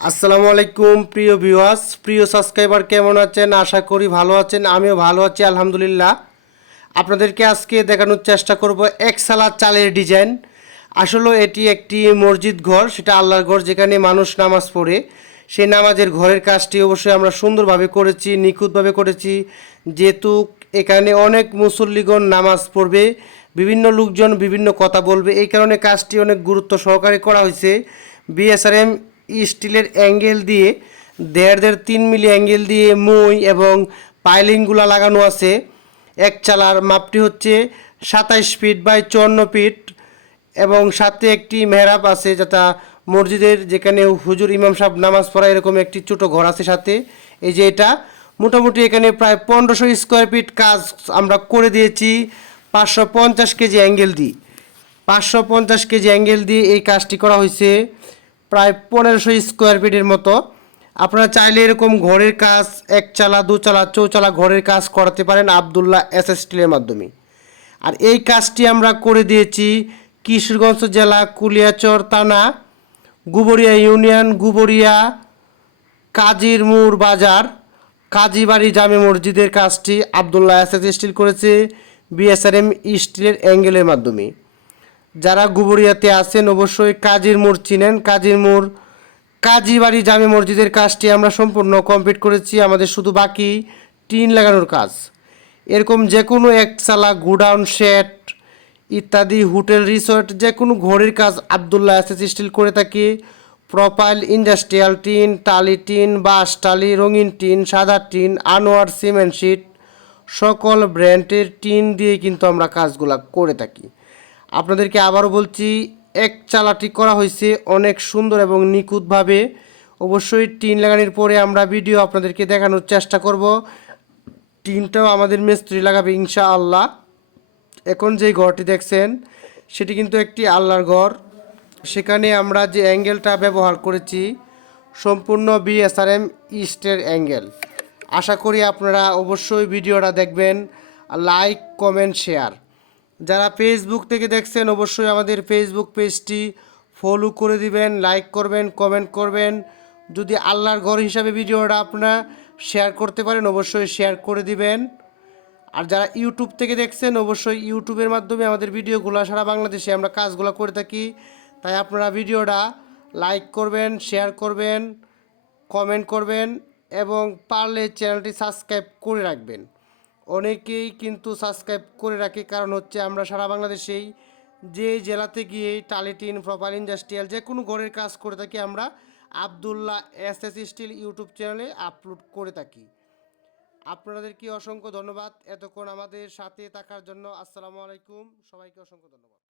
আসসালামু আলাইকুম প্রিয় ভিউয়ার্স, প্রিয় সাবস্ক্রাইবার, কেমন আছেন? আশা করি ভালো আছেন। আমিও ভালো আছি আলহামদুলিল্লাহ। আপনাদেরকে আজকে দেখানোর চেষ্টা করব একসালা চালের ডিজাইন। আসলে এটি একটি মসজিদ ঘর, সেটা আল্লাহর ঘর, যেখানে মানুষ নামাজ পড়ে। সেই নামাজের ঘরের কাজটি অবশ্যই আমরা সুন্দরভাবে করেছি, নিখুঁতভাবে করেছি। যেহেতু এখানে অনেক মুসল্লিগণ নামাজ পড়বে, বিভিন্ন লোকজন বিভিন্ন কথা বলবে, এই কারণে কাজটি অনেক গুরুত্ব সহকারে করা হয়েছে। বিএসআরএম স্টিলের অ্যাঙ্গেল দিয়ে 1.5-3 মিলি অ্যাঙ্গেল দিয়ে মই এবং পাইলিংগুলা লাগানো আছে। এক চালার মাপটি হচ্ছে 27 ফিট বাই 54 ফিট এবং সাথে একটি মেহরাব আছে, যেটা মসজিদের যেখানে হুজুর ইমাম সাহেব নামাজ পড়া, এরকম একটি ছোটো ঘর আছে সাথে। এই যে এটা মোটামুটি এখানে প্রায় 1500 স্কোয়ার ফিট কাজ আমরা করে দিয়েছি 550 কেজি অ্যাঙ্গেল দিয়ে। 550 কেজি অ্যাঙ্গেল দিয়ে এই কাজটি করা হয়েছে, প্রায় 1500 স্কোয়ার ফিটের মতো। আপনারা চাইলে এরকম ঘরের কাজ একচালা, দুচালা, চৌচালা ঘরের কাজ করাতে পারেন আবদুল্লাহ এস স্টিলের মাধ্যমে। আর এই কাজটি আমরা করে দিয়েছি কিশোরগঞ্জ জেলা, কুলিয়াচর থানা, গুবরিয়া ইউনিয়ন, গুবরিয়া কাজীর মোড় বাজার, কাজীবাড়ি জামে মসজিদের কাজটি আবদুল্লাহ এস স্টিল করেছে বিএসআরএম স্টিলের অ্যাঙ্গেলের মাধ্যমে। যারা গুবরিয়াতে আছেন অবশ্যই কাজীর মোড় চিনেন। কাজীর মোড় কাজীবাড়ি জামে মসজিদের কাজটি আমরা সম্পূর্ণ কমপ্লিট করেছি। আমাদের শুধু বাকি টিন লাগানোর কাজ। এরকম যে কোনো একচালা গোডাউন শেড ইত্যাদি হোটেল রিসোর্ট যে কোনো ঘরের কাজ আবদুল্লাহ এস স্টিল করে থাকি। প্রোপাইল ইন্ডাস্ট্রিয়াল টিন, টালি টিন, বাঁশ টালি, রঙিন টিন, সাদা টিন, আনোয়ার সিমেন্ট শিট, সকল ব্র্যান্ডের টিন দিয়ে কিন্তু আমরা কাজগুলা করে থাকি। আপনাদেরকে আবারও বলছি, এক চালাটি করা হয়েছে অনেক সুন্দর এবং নিখুঁতভাবে। অবশ্যই টিন লাগানোর পরে আমরা ভিডিও আপনাদেরকে দেখানোর চেষ্টা করব। টিনটাও আমাদের মিস্ত্রি লাগাবে ইনশাআল্লাহ। এখন যেই ঘরটি দেখছেন সেটি কিন্তু একটি আল্লাহর ঘর। সেখানে আমরা যে অ্যাঙ্গেলটা ব্যবহার করেছি সম্পূর্ণ বিএসআরএম ইস্টের অ্যাঙ্গেল। আশা করি আপনারা অবশ্যই ভিডিওটা দেখবেন। Like, comment, share. যারা ফেসবুক থেকে দেখছেন অবশ্যই আমাদের ফেসবুক পেজটি ফলো করে দিবেন, লাইক করবেন, কমেন্ট করবেন। যদি আল্লাহর ঘর হিসাবে ভিডিওটা আপনারা শেয়ার করতে পারেন অবশ্যই শেয়ার করে দিবেন। আর যারা ইউটিউব থেকে দেখছেন অবশ্যই ইউটিউবের মাধ্যমে আমাদের ভিডিওগুলো সারা বাংলাদেশে আমরা কাজগুলো করে থাকি। তাই আপনারা ভিডিওটা লাইক করবেন, শেয়ার করবেন, কমেন্ট করবেন এবং পারলে চ্যানেলটি সাবস্ক্রাইব করে রাখবেন। অনেকেই কিন্তু সাবস্ক্রাইব করে রাখে, কারণ হচ্ছে আমরা সারা বাংলাদেশেই যে জেলাতে গিয়ে টালিটিন, প্রপার ইন্ডাস্ট্রিয়াল যে কোনো ঘরের কাজ করে থাকি আমরা আবদুল্লাহ এস স্টিল ইউটিউব চ্যানেলে আপলোড করে থাকি। আপনাদেরকে অসংখ্য ধন্যবাদ এতক্ষণ আমাদের সাথে থাকার জন্য। আসসালামু আলাইকুম, সবাইকে অসংখ্য ধন্যবাদ।